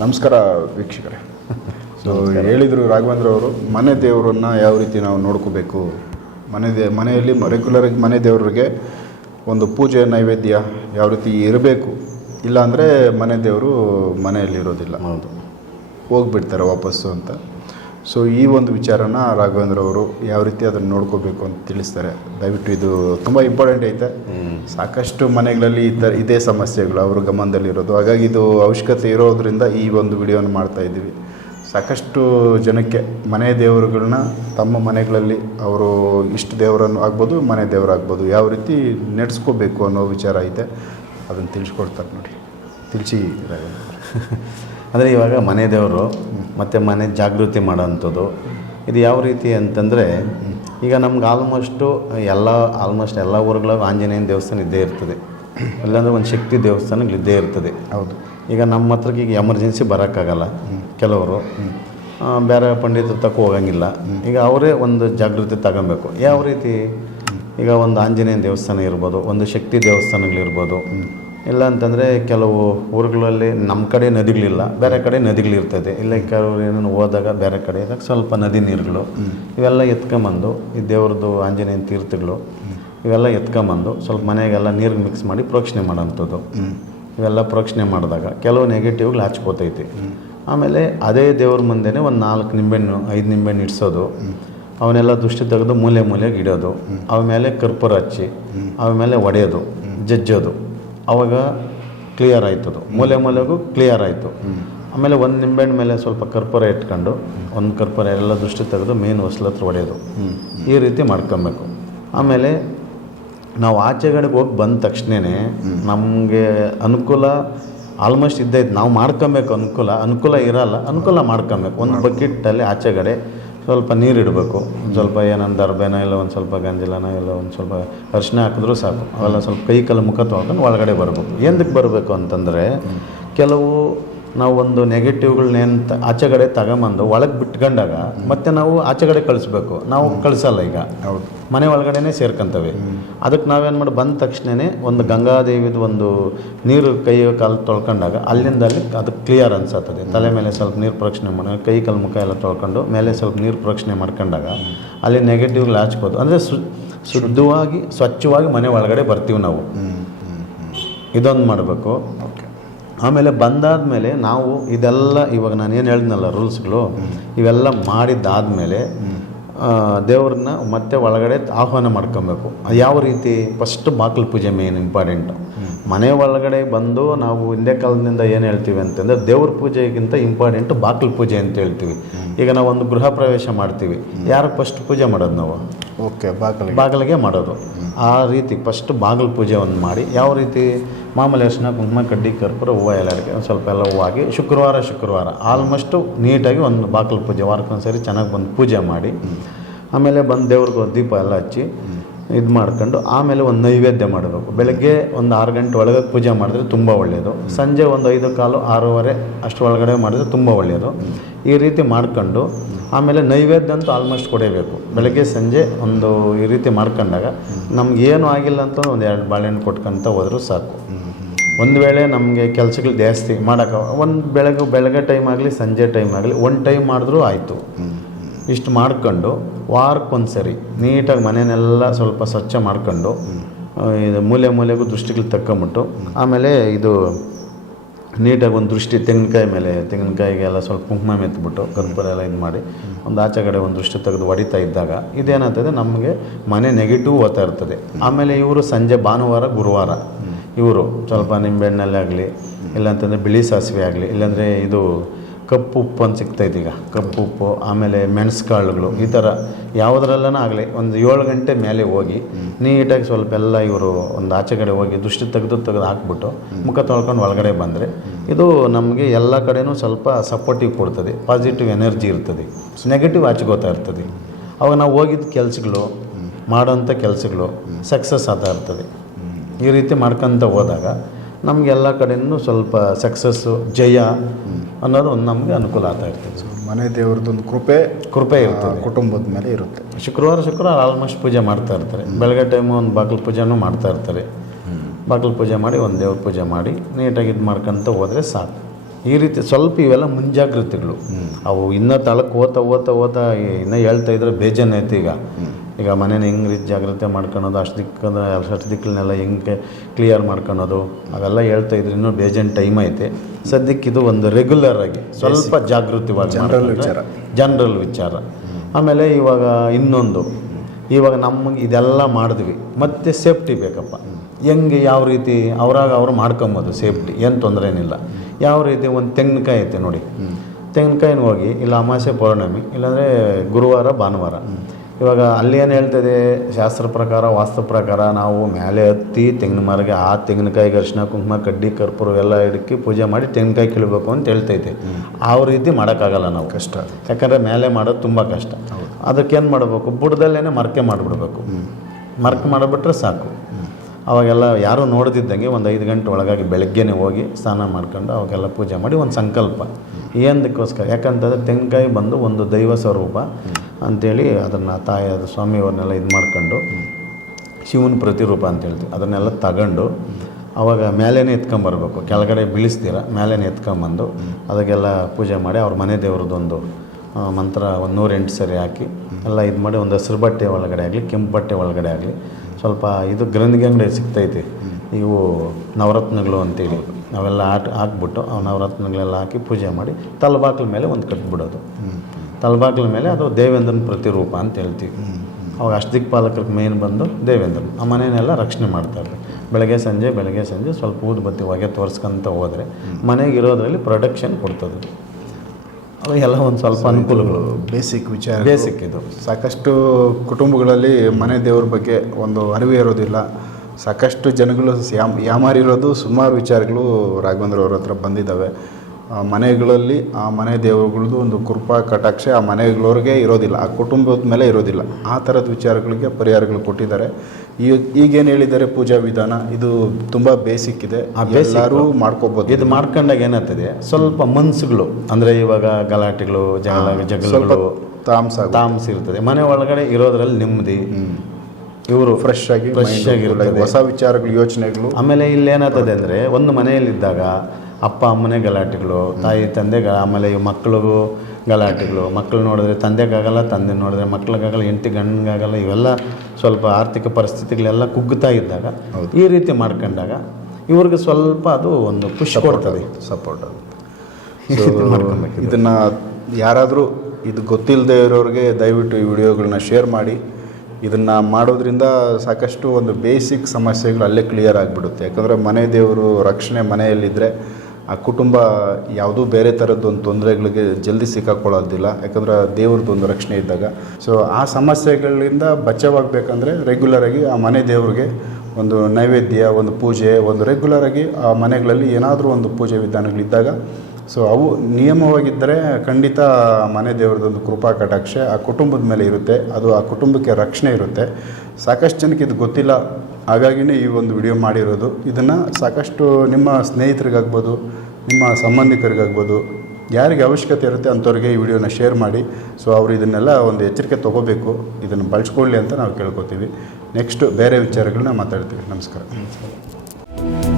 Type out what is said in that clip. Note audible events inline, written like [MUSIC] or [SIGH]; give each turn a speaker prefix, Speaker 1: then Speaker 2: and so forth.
Speaker 1: ನಮಸ್ಕಾರ ವೀಕ್ಷಕರೇ. ಸೊ ಹೇಳಿದರು ರಾಘವೇಂದ್ರ ಅವರು ಮನೆ ದೇವರನ್ನು ಯಾವ ರೀತಿ ನಾವು ನೋಡ್ಕೋಬೇಕು? ಮನೆ ದೇ ಮನೆಯಲ್ಲಿ ರೆಗ್ಯುಲರಾಗಿ ಮನೆ ದೇವರಿಗೆ ಒಂದು ಪೂಜೆ ನೈವೇದ್ಯ ಯಾವ ರೀತಿ ಇರಬೇಕು? ಇಲ್ಲಾಂದರೆ ಮನೆ ದೇವರು ಮನೆಯಲ್ಲಿ ಇರೋದಿಲ್ಲ.
Speaker 2: ಹೌದು.
Speaker 1: ಹೋಗ್ಬಿಡ್ತಾರೆ ವಾಪಸ್ಸು ಅಂತ. ಸೊ ಈ ಒಂದು ವಿಚಾರನ ರಾಘವೇಂದ್ರ ಅವರು ಯಾವ ರೀತಿ ಅದನ್ನು ನೋಡ್ಕೋಬೇಕು ಅಂತ ತಿಳಿಸ್ತಾರೆ. ದಯವಿಟ್ಟು ಇದು ತುಂಬ ಇಂಪಾರ್ಟೆಂಟ್ ಐತೆ. ಸಾಕಷ್ಟು ಮನೆಗಳಲ್ಲಿ ಈ ಥರ ಇದೇ ಸಮಸ್ಯೆಗಳು ಅವರು ಗಮನದಲ್ಲಿರೋದು. ಹಾಗಾಗಿ ಇದು ಅವಶ್ಯಕತೆ ಇರೋದ್ರಿಂದ ಈ ಒಂದು ವಿಡಿಯೋನ ಮಾಡ್ತಾ ಇದ್ದೀವಿ. ಸಾಕಷ್ಟು ಜನಕ್ಕೆ ಮನೆ ದೇವರುಗಳನ್ನ ತಮ್ಮ ಮನೆಗಳಲ್ಲಿ ಅವರು ಇಷ್ಟ ದೇವರನ್ನು ಆಗ್ಬೋದು ಮನೆ ದೇವರಾಗ್ಬೋದು ಯಾವ ರೀತಿ ನಡೆಸ್ಕೋಬೇಕು ಅನ್ನೋ ವಿಚಾರ ಐತೆ. ಅದನ್ನು ತಿಳಿಸ್ಕೊಡ್ತಾರೆ ನೋಡಿ. ತಿಳಿಸಿ ರಾಘವೇಂದ್ರ. [LAUGHS]
Speaker 2: ಅಂದರೆ ಇವಾಗ ಮನೆ ದೇವರು ಮತ್ತು ಮನೆ ಜಾಗೃತಿ ಮಾಡೋವಂಥದ್ದು ಇದು ಯಾವ ರೀತಿ ಅಂತಂದರೆ ಈಗ ನಮ್ಗೆ ಆಲ್ಮೋಸ್ಟು ಎಲ್ಲ ಆಲ್ಮೋಸ್ಟ್ ಎಲ್ಲ ಊರುಗಳಾಗ ಆಂಜನೇಯನ ದೇವಸ್ಥಾನ ಇದ್ದೇ ಇರ್ತದೆ. ಇಲ್ಲಾಂದ್ರೆ ಒಂದು ಶಕ್ತಿ ದೇವಸ್ಥಾನಗಳು ಇದ್ದೇ ಇರ್ತದೆ.
Speaker 1: ಹೌದು.
Speaker 2: ಈಗ ನಮ್ಮ ಹತ್ರಕ್ಕೆ ಈಗ ಎಮರ್ಜೆನ್ಸಿ ಬರೋಕ್ಕಾಗಲ್ಲ ಕೆಲವರು. ಬೇರೆ ಪಂಡಿತರು ತಕ್ಕ ಹೋಗಂಗಿಲ್ಲ. ಈಗ ಅವರೇ ಒಂದು ಜಾಗೃತಿ ತಗೊಬೇಕು. ಯಾವ ರೀತಿ? ಈಗ ಒಂದು ಆಂಜನೇಯನ ದೇವಸ್ಥಾನ ಇರ್ಬೋದು ಒಂದು ಶಕ್ತಿ ದೇವಸ್ಥಾನಗಳಿರ್ಬೋದು. ಇಲ್ಲ ಅಂತಂದರೆ ಕೆಲವು ಊರುಗಳಲ್ಲಿ ನಮ್ಮ ಕಡೆ ನದಿಗಳಿಲ್ಲ, ಬೇರೆ ಕಡೆ ನದಿಗಳಿರ್ತದೆ ಇಲ್ಲ ಕೆಲವರು ಏನೋ ಹೋದಾಗ ಬೇರೆ ಕಡೆ, ಇದ್ದಾಗ ಸ್ವಲ್ಪ ನದಿ ನೀರುಗಳು, ಇವೆಲ್ಲ ಎತ್ಕೊಂಬಂದು, ಈ ದೇವ್ರದ್ದು ಆಂಜನೇಯನ ತೀರ್ಥಗಳು, ಇವೆಲ್ಲ ಎತ್ಕೊಂಬಂದು ಸ್ವಲ್ಪ ಮನೆಗೆಲ್ಲ ನೀರು ಮಿಕ್ಸ್ ಮಾಡಿ ಪ್ರೋಕ್ಷಣೆ ಮಾಡೋಂಥದ್ದು ಇವೆಲ್ಲ ಪ್ರೋಕ್ಷಣೆ ಮಾಡಿದಾಗ ಕೆಲವು ನೆಗೆಟಿವ್ಗಳು ಹಚ್ಕೋತೈತಿ. ಆಮೇಲೆ ಅದೇ ದೇವ್ರ ಮುಂದೆನೇ ಒಂದು ನಾಲ್ಕು ನಿಂಬೆಹಣ್ಣು, ಐದು ನಿಂಬೆಹಣ್ಣು ಇಡ್ಸೋದು. ಅವನ್ನೆಲ್ಲ ದೃಷ್ಟಿ ತೆಗೆದು ಮೂಲೆ ಮೂಲೆಗೆ ಇಡೋದು. ಅವ ಮೇಲೆ ಕರ್ಪೂರ ಹಚ್ಚಿ, ಅವ ಮೇಲೆ ಒಡೆಯೋದು, ಜಜ್ಜೋದು. ಅವಾಗ ಕ್ಲಿಯರ್ ಆಯ್ತದು. ಮೂಲೆ ಮೂಲೆಗೂ ಕ್ಲಿಯರ್ ಆಯಿತು. ಆಮೇಲೆ ಒಂದು ನಿಂಬೆಹಣ್ಣು ಮೇಲೆ ಸ್ವಲ್ಪ ಕರ್ಪೂರ ಇಟ್ಕೊಂಡು, ಒಂದು ಕರ್ಪೂರ ಎಲ್ಲ ದೃಷ್ಟಿ ತೆಗೆದು ಮೇನ್ ಹೊಸಲ ಹತ್ರ ಹೊಡೆಯೋದು ಈ ರೀತಿ ಮಾಡ್ಕೊಬೇಕು. ಆಮೇಲೆ ನಾವು ಆಚೆಗಡೆಗೆ ಹೋಗಿ ಬಂದ ತಕ್ಷಣವೇ ನಮಗೆ ಅನುಕೂಲ ಆಲ್ಮೋಸ್ಟ್ ಇದ್ದೈತೆ ನಾವು ಮಾಡ್ಕೊಬೇಕು ಅನುಕೂಲ. ಅನುಕೂಲ ಇರಲ್ಲ, ಅನುಕೂಲ ಮಾಡ್ಕೊಬೇಕು. ಒಂದು ಬಕೆಟಲ್ಲಿ ಆಚೆಗಡೆ ಸ್ವಲ್ಪ ನೀರು ಇಡಬೇಕು. ಸ್ವಲ್ಪ ಏನೊಂದು ದರ್ಬೇನ ಇಲ್ಲ ಒಂದು ಸ್ವಲ್ಪ ಗಂಜಲನ ಇಲ್ಲ ಒಂದು ಸ್ವಲ್ಪ ಅರಿಶಿನ ಹಾಕಿದ್ರೂ ಸಾಕು. ಅವೆಲ್ಲ ಸ್ವಲ್ಪ ಕೈ ಕಾಲು ಮುಖ ತೊಳ್ಕೊಂಡು ಒಳಗಡೆ ಬರಬೇಕು. ಎಂದಕ್ಕೆ ಬರಬೇಕು ಅಂತಂದರೆ, ಕೆಲವು ನಾವು ಒಂದು ನೆಗೆಟಿವ್ಗಳನ್ನೇನು ಆಚೆ ಆಚೆಗಡೆ ತಗೊಂಬಂದು ಒಳಗೆ ಬಿಟ್ಕೊಂಡಾಗ ಮತ್ತೆ ನಾವು ಆಚೆಗಡೆ ಕಳಿಸ್ಬೇಕು. ನಾವು ಕಳಿಸಲ್ಲ ಈಗ.
Speaker 1: ಹೌದು.
Speaker 2: ಮನೆ ಒಳಗಡೆನೆ ಸೇರ್ಕೊಂತವೆ. ಅದಕ್ಕೆ ನಾವೇನು ಮಾಡಿ ಬಂದ ತಕ್ಷಣವೇ ಒಂದು ಗಂಗಾದೇವಿದು ಒಂದು ನೀರು ಕೈ ಕಾಲು ತೊಳ್ಕೊಂಡಾಗ ಅಲ್ಲಿಂದ ಅಲ್ಲಿ ಅದು ಕ್ಲಿಯರ್ ಅನ್ಸತ್ತದೆ ತಲೆ ಮೇಲೆ ಸ್ವಲ್ಪ ನೀರು ಪ್ರೋಕ್ಷಣೆ ಮಾಡಿ ಕೈ ಕಾಲು ಮುಖ ಎಲ್ಲ ತೊಳ್ಕೊಂಡು ಮೇಲೆ ಸ್ವಲ್ಪ ನೀರು ಪ್ರೋಕ್ಷಣೆ ಮಾಡ್ಕೊಂಡಾಗ ಅಲ್ಲಿ ನೆಗೆಟಿವ್ಗಳು ಹಚ್ಬೋದು ಅಂದರೆ ಸು ಶುದ್ಧವಾಗಿ ಸ್ವಚ್ಛವಾಗಿ ಮನೆ ಒಳಗಡೆ ಬರ್ತೀವಿ ನಾವು. ಇದೊಂದು ಮಾಡಬೇಕು.
Speaker 1: ಓಕೆ.
Speaker 2: ಆಮೇಲೆ ಬಂದಾದ ಮೇಲೆ ನಾವು ಇದೆಲ್ಲ ಇವಾಗ ನಾನು ಏನು ಹೇಳಿದ್ನಲ್ಲ ರೂಲ್ಸ್ಗಳು, ಇವೆಲ್ಲ ಮಾಡಿದ್ದಾದಮೇಲೆ ದೇವ್ರನ್ನ ಮತ್ತೆ ಒಳಗಡೆ ಆಹ್ವಾನ ಮಾಡ್ಕೊಬೇಕು. ಯಾವ ರೀತಿ? ಫಸ್ಟ್ ಬಾಗಿಲು ಪೂಜೆ ಮೇನ್ ಇಂಪಾರ್ಟೆಂಟು ಮನೆ ಒಳಗಡೆ ಬಂದು ನಾವು ಹಿಂದೆ ಕಾಲದಿಂದ ಏನು ಹೇಳ್ತೀವಿ ಅಂತಂದರೆ ದೇವ್ರ ಪೂಜೆಗಿಂತ ಇಂಪಾರ್ಟೆಂಟ್ ಬಾಗಿಲು ಪೂಜೆ ಅಂತ ಹೇಳ್ತೀವಿ. ಈಗ ನಾವು ಒಂದು ಗೃಹ ಪ್ರವೇಶ ಮಾಡ್ತೀವಿ. ಯಾರು ಫಸ್ಟ್ ಪೂಜೆ ಮಾಡೋದು ನಾವು?
Speaker 1: ಓಕೆ ಬಾಗಿಲು
Speaker 2: ಬಾಗಿಲಿಗೆ ಮಾಡೋದು. ಆ ರೀತಿ ಫಸ್ಟ್ ಬಾಗಿಲು ಪೂಜೆ ಒಂದು ಮಾಡಿ, ಯಾವ ರೀತಿ? ಮಾಮೂಲಿ ಅರಿಶಿನ, ಕುಂಕುಮ, ಕಡ್ಡಿ, ಕರ್ಪೂರ, ಹೂವು ಎಲ್ಲ ಅಡಿಕೆ ಒಂದು ಸ್ವಲ್ಪ ಎಲ್ಲ ಹೂವು ಹಾಕಿ, ಶುಕ್ರವಾರ ಶುಕ್ರವಾರ. ಆಲ್ಮೋಸ್ಟು ನೀಟಾಗಿ ಒಂದು ಬಾಗಿಲು ಪೂಜೆ ವಾರಕ್ಕೊಂದು ಸರಿ ಚೆನ್ನಾಗಿ ಬಂದು ಪೂಜೆ ಮಾಡಿ, ಆಮೇಲೆ ಬಂದು ದೇವ್ರಿಗೆ ದೀಪ ಎಲ್ಲ ಹಚ್ಚಿ ಇದು ಮಾಡ್ಕೊಂಡು ಆಮೇಲೆ ಒಂದು ನೈವೇದ್ಯ ಮಾಡಬೇಕು. ಬೆಳಗ್ಗೆ ಒಂದು ಆರು ಗಂಟೆ ಒಳಗೆ ಪೂಜೆ ಮಾಡಿದ್ರೆ ತುಂಬ ಒಳ್ಳೆಯದು ಸಂಜೆ ಒಂದು ಐದು ಕಾಲು ಆರೂವರೆ ಅಷ್ಟು ಒಳಗಡೆ ಮಾಡಿದ್ರೆ ತುಂಬ ಒಳ್ಳೆಯದು ಈ ರೀತಿ ಮಾಡ್ಕೊಂಡು ಆಮೇಲೆ ನೈವೇದ್ಯ ಅಂತೂ ಆಲ್ಮೋಸ್ಟ್ ಕೊಡೇಬೇಕು. ಬೆಳಗ್ಗೆ, ಸಂಜೆ ಒಂದು ಈ ರೀತಿ ಮಾಡ್ಕೊಂಡಾಗ ನಮಗೇನು ಆಗಿಲ್ಲ ಅಂತ ಒಂದು ಎರಡು ಬಾಳೆಹಣ್ಣು ಕೊಟ್ಕೊಂತ ಹೋದರೂ ಸಾಕು. ಒಂದು ವೇಳೆ ನಮಗೆ ಕೆಲಸಗಳು ಜಾಸ್ತಿ ಮಾಡೋಕೆ ಒಂದು ಬೆಳಗ್ಗೆ ಬೆಳಗ್ಗೆ ಟೈಮ್ ಆಗಲಿ, ಸಂಜೆ ಟೈಮ್ ಆಗಲಿ, ಒಂದು ಟೈಮ್ ಮಾಡಿದ್ರೂ ಆಯಿತು. ಇಷ್ಟು ಮಾಡ್ಕೊಂಡು ವಾರಕ್ಕೊಂದು ಸರಿ ನೀಟಾಗಿ ಮನೆಯನ್ನೆಲ್ಲ ಸ್ವಲ್ಪ ಸ್ವಚ್ಛ ಮಾಡ್ಕೊಂಡು ಇದು ಮೂಲೆ ಮೂಲೆಗೂ ದೃಷ್ಟಿಗಳು ತಕ್ಕೊಂಬಿಟ್ಟು ಆಮೇಲೆ ಇದು ನೀಟಾಗಿ ಒಂದು ದೃಷ್ಟಿ ತೆಂಗಿನಕಾಯಿ ಮೇಲೆ ತೆಂಗಿನಕಾಯಿಗೆಲ್ಲ ಸ್ವಲ್ಪ ಕುಂಕುಮ ಮೆತ್ಬಿಟ್ಟು ಕರ್ಪೂರ ಎಲ್ಲ ಇದು ಮಾಡಿ ಒಂದು ಆಚೆ ಕಡೆ ಒಂದು ದೃಷ್ಟಿ ತೆಗೆದು ಹೊಡಿತಾ ಇದ್ದಾಗ ಇದೇನಾಗ್ತದೆ ನಮಗೆ ಮನೆ ನೆಗೆಟಿವ್ ಓದ್ತಾ ಇರ್ತದೆ. ಆಮೇಲೆ ಇವರು ಸಂಜೆ ಭಾನುವಾರ ಗುರುವಾರ ಇವರು ಸ್ವಲ್ಪ ನಿಂಬೆಹಣ್ಣಲ್ಲೇ ಆಗಲಿ ಇಲ್ಲಾಂತಂದರೆ ಬಿಳಿ ಸಾಸಿವೆ ಆಗಲಿ ಇಲ್ಲಾಂದರೆ ಇದು ಕಪ್ಪು ಉಪ್ಪು ಅಂತ ಸಿಗ್ತೈತೆ ಈಗ ಕಪ್ಪು ಉಪ್ಪು, ಆಮೇಲೆ ಮೆಣಸು ಕಾಳುಗಳು, ಈ ಥರ ಯಾವುದ್ರಲ್ಲನ ಆಗಲಿ, ಒಂದು ಏಳು ಗಂಟೆ ಮೇಲೆ ಹೋಗಿ ನೀಟಾಗಿ ಸ್ವಲ್ಪ ಎಲ್ಲ ಇವರು ಒಂದು ಆಚೆ ಕಡೆ ಹೋಗಿ ದೃಷ್ಟಿ ತೆಗೆದು ತೆಗೆದು ಹಾಕ್ಬಿಟ್ಟು ಮುಖ ತೊಳ್ಕೊಂಡು ಒಳಗಡೆ ಬಂದರೆ ಇದು ನಮಗೆ ಎಲ್ಲ ಕಡೆನೂ ಸ್ವಲ್ಪ ಸಪೋರ್ಟಿವ್ ಕೊಡ್ತದೆ ಪಾಸಿಟಿವ್ ಎನರ್ಜಿ ಇರ್ತದೆ ನೆಗೆಟಿವ್ ಆಚೆಗೋತಾ ಇರ್ತದೆ. ಅವಾಗ ನಾವು ಹೋಗಿದ್ದ ಕೆಲಸಗಳು ಮಾಡೋಂಥ ಕೆಲಸಗಳು ಸಕ್ಸಸ್ ಆಗ್ತಾ ಇರ್ತದೆ. ಈ ರೀತಿ ಮಾಡ್ಕೊತ ಹೋದಾಗ ನಮಗೆಲ್ಲ ಕಡೆಯೂ ಸ್ವಲ್ಪ ಸಕ್ಸಸ್ಸು ಜಯ ಅನ್ನೋದು ಒಂದು ನಮಗೆ ಅನುಕೂಲ ಆಗ್ತಾ ಇರ್ತದೆ.
Speaker 1: ಮನೆ ದೇವ್ರದ್ದೊಂದು ಕೃಪೆ
Speaker 2: ಕೃಪೆ
Speaker 1: ಇರುತ್ತೆ
Speaker 2: ಇರ್ತದೆ.
Speaker 1: ಕುಟುಂಬದ ಮೇಲೆ ಇರುತ್ತೆ.
Speaker 2: ಶುಕ್ರವಾರ ಶುಕ್ರವಾರ ಆಲ್ಮೋಸ್ಟ್ ಪೂಜೆ ಮಾಡ್ತಾ ಇರ್ತಾರೆ. ಬೆಳಗ್ಗೆ ಟೈಮು ಒಂದು ಬಾಗಿಲು ಪೂಜೆನೂ ಮಾಡ್ತಾ ಇರ್ತಾರೆ. ಬಾಗಿಲು ಪೂಜೆ ಮಾಡಿ ಒಂದು ದೇವ್ರ ಪೂಜೆ ಮಾಡಿ ನೀಟಾಗಿ ಇದು ಮಾಡ್ಕೊಂತ ಹೋದರೆ ಸಾಕು. ಈ ರೀತಿ ಸ್ವಲ್ಪ ಇವೆಲ್ಲ ಮುಂಜಾಗ್ರತೆಗಳು. ಅವು ಇನ್ನೂ ತಳಕ್ಕೆ ಓದ್ತಾ ಓದ್ತಾ ಓದ್ತಾ ಇನ್ನೂ ಹೇಳ್ತಾ ಇದ್ರೆ ಬೇಜಾನೈತೆ ಐತೆ ಈಗ. ಈಗ ಮನೇನ ಹೆಂಗೆ ರೀತಿ ಜಾಗ್ರತೆ ಮಾಡ್ಕೊಳೋದು ಅಷ್ಟು ದಿಕ್ಕಂದ್ರೆ ಅಷ್ಟು ದಿಕ್ಕಲ್ನೆಲ್ಲ ಹೆಂಗೆ ಕ್ಲಿಯರ್ ಮಾಡ್ಕೊಳೋದು ಅವೆಲ್ಲ ಹೇಳ್ತಾ ಇದ್ರೆ ಇನ್ನೂ ಬೇಜಾನ್ ಟೈಮ್ ಐತೆ. ಸದ್ಯಕ್ಕೆ ಇದು ಒಂದು ರೆಗ್ಯುಲರ್ ಆಗಿ ಸ್ವಲ್ಪ ಜಾಗೃತಿವಾಗಿ
Speaker 1: ಜನರಲ್ ವಿಚಾರ.
Speaker 2: ಜನರಲ್ ವಿಚಾರ. ಆಮೇಲೆ ಇವಾಗ ಇನ್ನೊಂದು ಇವಾಗ ನಮಗೆ ಇದೆಲ್ಲ ಮಾಡಿದ್ವಿ ಮತ್ತೆ ಸೇಫ್ಟಿ ಬೇಕಪ್ಪ. ಹೆಂಗೆ ಯಾವ ರೀತಿ ಅವರಾಗ ಅವ್ರು ಮಾಡ್ಕೊಬೋದು ಸೇಫ್ಟಿ ಏನು ತೊಂದರೆ ಏನಿಲ್ಲ. ಯಾವ ರೀತಿ ಒಂದು ತೆಂಗಿನಕಾಯಿ ಐತೆ ನೋಡಿ. ತೆಂಗಿನಕಾಯಿನ ಹೋಗಿ ಇಲ್ಲ ಅಮಾಸೆ ಪೌರ್ಣಮಿ ಇಲ್ಲಾಂದರೆ ಗುರುವಾರ ಭಾನುವಾರ. ಇವಾಗ ಅಲ್ಲಿ ಏನು ಹೇಳ್ತದೆ? ಶಾಸ್ತ್ರ ಪ್ರಕಾರ ವಾಸ್ತು ಪ್ರಕಾರ ನಾವು ಮೇಲೆ ಹತ್ತಿ ತೆಂಗಿನ ಮರಗೆ ಆ ತೆಂಗಿನಕಾಯಿ ಅರಿಶಿನ ಕುಂಕುಮ ಕಡ್ಡಿ ಕರ್ಪೂರ ಎಲ್ಲ ಇಡಕ್ಕೆ ಪೂಜೆ ಮಾಡಿ ತೆಂಗಿನಕಾಯಿ ಕೀಳಬೇಕು ಅಂತ ಹೇಳ್ತೈತೆ. ಆ ರೀತಿ ಮಾಡೋಕ್ಕಾಗಲ್ಲ ನಾವು.
Speaker 1: ಕಷ್ಟ
Speaker 2: ಯಾಕಂದರೆ ಮೇಲೆ ಮಾಡೋದು ತುಂಬ ಕಷ್ಟ. ಅದಕ್ಕೇನು ಮಾಡಬೇಕು? ಬುಡದಲ್ಲೇ ಮರಕೆ ಮಾಡಿಬಿಡ್ಬೇಕು. ಮರಕೆ ಮಾಡಿಬಿಟ್ರೆ ಸಾಕು. ಅವಾಗೆಲ್ಲ ಯಾರೂ ನೋಡ್ದಿದ್ದಂಗೆ ಒಂದು ಐದು ಗಂಟೆ ಒಳಗಾಗಿ ಬೆಳಗ್ಗೆನೇ ಹೋಗಿ ಸ್ನಾನ ಮಾಡ್ಕೊಂಡು ಅವಾಗೆಲ್ಲ ಪೂಜೆ ಮಾಡಿ ಒಂದು ಸಂಕಲ್ಪ. ಏನದಕ್ಕೋಸ್ಕರ? ಯಾಕಂತಂದರೆ ತೆಂಗಿನಕಾಯಿ ಬಂದು ಒಂದು ದೈವ ಸ್ವರೂಪ ಅಂಥೇಳಿ ಅದನ್ನು ತಾಯಿಯಾದ ಸ್ವಾಮಿಯವ್ರನ್ನೆಲ್ಲ ಇದು ಮಾಡ್ಕೊಂಡು ಶಿವನ ಪ್ರತಿರೂಪ ಅಂತ ಹೇಳ್ತೀವಿ ಅದನ್ನೆಲ್ಲ ತಗೊಂಡು ಅವಾಗ ಮೇಲೇನೆ ಎತ್ಕೊಂಬರ್ಬೇಕು. ಕೆಳಗಡೆ ಬೀಳಿಸ್ತೀರ? ಮೇಲೇನೆ ಎತ್ಕೊಂಬಂದು ಅದಕ್ಕೆಲ್ಲ ಪೂಜೆ ಮಾಡಿ ಅವ್ರ ಮನೆ ದೇವ್ರದ್ದೊಂದು ಮಂತ್ರ ಒಂದು ನೂರೆಂಟು ಸರಿ ಹಾಕಿ ಎಲ್ಲ ಇದು ಮಾಡಿ ಒಂದು ಹಸಿರು ಬಟ್ಟೆ ಒಳಗಡೆ ಆಗಲಿ, ಕೆಂಪು ಬಟ್ಟೆ ಒಳಗಡೆ ಆಗಲಿ ಸ್ವಲ್ಪ ಇದು ಗ್ರಂಥಿಗೆ ಅಂಗಡಿ ಸಿಗ್ತೈತಿ. ಇವು ನವರತ್ನಗಳು ಅಂತೇಳಿ. ಅವೆಲ್ಲ ಹಾಕಿ, ಹಾಕ್ಬಿಟ್ಟು ಆ ನವರತ್ನಗಳೆಲ್ಲ ಹಾಕಿ ಪೂಜೆ ಮಾಡಿ ತಲೆಬಾಕ್ಲ ಮೇಲೆ ಒಂದು ಕಟ್ಬಿಡೋದು. ತಲೆಬಾಕ್ಲ ಮೇಲೆ ಅದು ದೇವೇಂದ್ರನ ಪ್ರತಿರೂಪ ಅಂತ ಹೇಳ್ತೀವಿ. ಅವಾಗ ಅಷ್ಟದಿಕ್ಪಾಲಕರಿಗೆ ಮೇನ್ ಬಂದು ದೇವೇಂದ್ರನ್. ಆ ಮನೆಯನ್ನೆಲ್ಲ ರಕ್ಷಣೆ ಮಾಡ್ತಾರೆ. ಬೆಳಗ್ಗೆ ಸಂಜೆ ಬೆಳಗ್ಗೆ ಸಂಜೆ ಸ್ವಲ್ಪ ಊದು ಬತ್ತಿ ಹೊಗೆ ತೋರಿಸ್ಕೊಂತ ಹೋದರೆ ಮನೆಗೆ ಇರೋದ್ರಲ್ಲಿ ಪ್ರೊಟೆಕ್ಷನ್ ಕೊಡ್ತದೆ. ಎಲ್ಲ ಒಂದು ಸ್ವಲ್ಪ ಅನುಕೂಲಗಳು.
Speaker 1: ಬೇಸಿಕ್ ವಿಚಾರ.
Speaker 2: ಬೇಸಿಕ್ ಇದು.
Speaker 1: ಸಾಕಷ್ಟು ಕುಟುಂಬಗಳಲ್ಲಿ ಮನೆ ದೇವ್ರ ಬಗ್ಗೆ ಒಂದು ಅರಿವು ಇರೋದಿಲ್ಲ. ಸಾಕಷ್ಟು ಜನಗಳು ಯಾಮ್ ಯಾಮಾರಿರೋದು ಸುಮಾರು ವಿಚಾರಗಳು ರಾಘವೇಂದ್ರ ಅವ್ರ ಹತ್ರ ಬಂದಿದ್ದಾವೆ. ಆ ಮನೆಗಳಲ್ಲಿ ಆ ಮನೆ ದೇವರುಗಳದ್ದು ಒಂದು ಕೃಪಾ ಕಟಾಕ್ಷ ಆ ಮನೆಗಳವ್ರಿಗೆ ಇರೋದಿಲ್ಲ. ಆ ಕುಟುಂಬದ ಮೇಲೆ ಇರೋದಿಲ್ಲ. ಆ ಥರದ ವಿಚಾರಗಳಿಗೆ ಪರಿಹಾರಗಳು ಕೊಟ್ಟಿದ್ದಾರೆ. ಈಗ ಈಗೇನು ಹೇಳಿದ್ದಾರೆ ಪೂಜಾ ವಿಧಾನ ಇದು ತುಂಬ ಬೇಸಿಕ್ ಇದೆ. ಎಲ್ಲರೂ ಮಾಡ್ಕೋಬೋದು.
Speaker 2: ಇದು ಮಾಡ್ಕೊಂಡಾಗ ಏನಾಗ್ತದೆ? ಸ್ವಲ್ಪ ಮನ್ಸುಗಳು ಅಂದರೆ ಇವಾಗ ಗಲಾಟೆಗಳು ಜಗಳ ಜಗಳಗಳು
Speaker 1: ತಾಮ್ಸ
Speaker 2: ತಾಮ್ಸ ಇರ್ತದೆ. ಮನೆ ಒಳಗಡೆ ಇರೋದ್ರಲ್ಲಿ ನೆಮ್ಮದಿ. ಇವರು
Speaker 1: ಫ್ರೆಶ್ ಆಗಿ ಫ್ರೆಶ್
Speaker 2: ಆಗಿರ್ತದೆ.
Speaker 1: ಹೊಸ ವಿಚಾರಗಳು ಯೋಚನೆಗಳು.
Speaker 2: ಆಮೇಲೆ ಇಲ್ಲಿ ಏನಾಗ್ತದೆ ಅಂದರೆ ಒಂದು ಮನೆಯಲ್ಲಿದ್ದಾಗ ಅಪ್ಪ ಅಮ್ಮನೇ ಗಲಾಟೆಗಳು ತಾಯಿ ತಂದೆಗಳು ಆಮೇಲೆ ಮಕ್ಕಳಿಗೂ ಗಲಾಟೆಗಳು ಮಕ್ಕಳು ನೋಡಿದ್ರೆ ತಂದೆಗಾಗಲ್ಲ ತಂದೆ ನೋಡಿದ್ರೆ ಮಕ್ಳಿಗಾಗಲ್ಲ ಹೆಂಡತಿ ಗಂಡಗಾಗಲ್ಲ ಇವೆಲ್ಲ ಸ್ವಲ್ಪ ಆರ್ಥಿಕ ಪರಿಸ್ಥಿತಿಗಳೆಲ್ಲ ಕುಗ್ಗುತ್ತಾ ಇದ್ದಾಗ ಈ ರೀತಿ ಮಾಡ್ಕೊಂಡಾಗ ಇವ್ರಿಗೆ ಸ್ವಲ್ಪ ಅದು ಒಂದು ಖುಷಿ ಕೊಡ್ತದೆ.
Speaker 1: ಸಪೋರ್ಟ್
Speaker 2: ಮಾಡ್ಕೊಬೇಕು
Speaker 1: ಇದನ್ನು ಯಾರಾದರೂ ಇದು ಗೊತ್ತಿಲ್ಲದೆ ಇರೋರಿಗೆ ದಯವಿಟ್ಟು ಈ ವಿಡಿಯೋಗಳನ್ನ ಶೇರ್ ಮಾಡಿ. ಇದನ್ನು ಮಾಡೋದ್ರಿಂದ ಸಾಕಷ್ಟು ಒಂದು ಬೇಸಿಕ್ ಸಮಸ್ಯೆಗಳು ಅಲ್ಲೇ ಕ್ಲಿಯರ್ ಆಗಿಬಿಡುತ್ತೆ. ಯಾಕಂದರೆ ಮನೆ ದೇವರು ರಕ್ಷಣೆ ಮನೆಯಲ್ಲಿದ್ದರೆ ಆ ಕುಟುಂಬ ಯಾವುದೂ ಬೇರೆ ಥರದ್ದು ಒಂದು ತೊಂದರೆಗಳಿಗೆ ಜಲ್ದಿ ಸಿಕ್ಕಾಕೊಳ್ಳೋದಿಲ್ಲ, ಯಾಕಂದ್ರೆ ದೇವ್ರದ್ದು ಒಂದು ರಕ್ಷಣೆ ಇದ್ದಾಗ. ಸೊ ಆ ಸಮಸ್ಯೆಗಳಿಂದ ಬಚಾವಾಗಬೇಕಂದ್ರೆ ರೆಗ್ಯುಲರಾಗಿ ಆ ಮನೆ ದೇವ್ರಿಗೆ ಒಂದು ನೈವೇದ್ಯ, ಒಂದು ಪೂಜೆ, ಒಂದು ರೆಗ್ಯುಲರಾಗಿ ಆ ಮನೆಗಳಲ್ಲಿ ಏನಾದರೂ ಒಂದು ಪೂಜೆ ವಿಧಾನಗಳಿದ್ದಾಗ ಸೊ ಅವು ನಿಯಮವಾಗಿದ್ದರೆ ಖಂಡಿತ ಮನೆ ದೇವರದೊಂದು ಕೃಪಾ ಕಟಾಕ್ಷೆ ಆ ಕುಟುಂಬದ ಮೇಲೆ ಇರುತ್ತೆ, ಅದು ಆ ಕುಟುಂಬಕ್ಕೆ ರಕ್ಷಣೆ ಇರುತ್ತೆ. ಸಾಕಷ್ಟು ಜನಕ್ಕೆ ಇದು ಗೊತ್ತಿಲ್ಲ ಹಾಗಾಗಿನೇ ಈ ಒಂದು ವಿಡಿಯೋ ಮಾಡಿರೋದು. ಇದನ್ನು ಸಾಕಷ್ಟು ನಿಮ್ಮ ಸ್ನೇಹಿತರಿಗಾಗ್ಬೋದು, ನಿಮ್ಮ ಸಂಬಂಧಿಕರಿಗಾಗ್ಬೋದು, ಯಾರಿಗೆ ಅವಶ್ಯಕತೆ ಇರುತ್ತೆ ಅಂಥವ್ರಿಗೆ ಈ ವಿಡಿಯೋನ ಶೇರ್ ಮಾಡಿ. ಸೊ ಅವರು ಇದನ್ನೆಲ್ಲ ಒಂದು ಎಚ್ಚರಿಕೆ ತೊಗೋಬೇಕು. ಇದನ್ನು ಬಳಸ್ಕೊಳ್ಳಿ ಅಂತ ನಾವು ಕೇಳ್ಕೊತೀವಿ. ನೆಕ್ಸ್ಟ್ ಬೇರೆ ವಿಚಾರಗಳನ್ನ ಮಾತಾಡ್ತೀವಿ. ನಮಸ್ಕಾರ.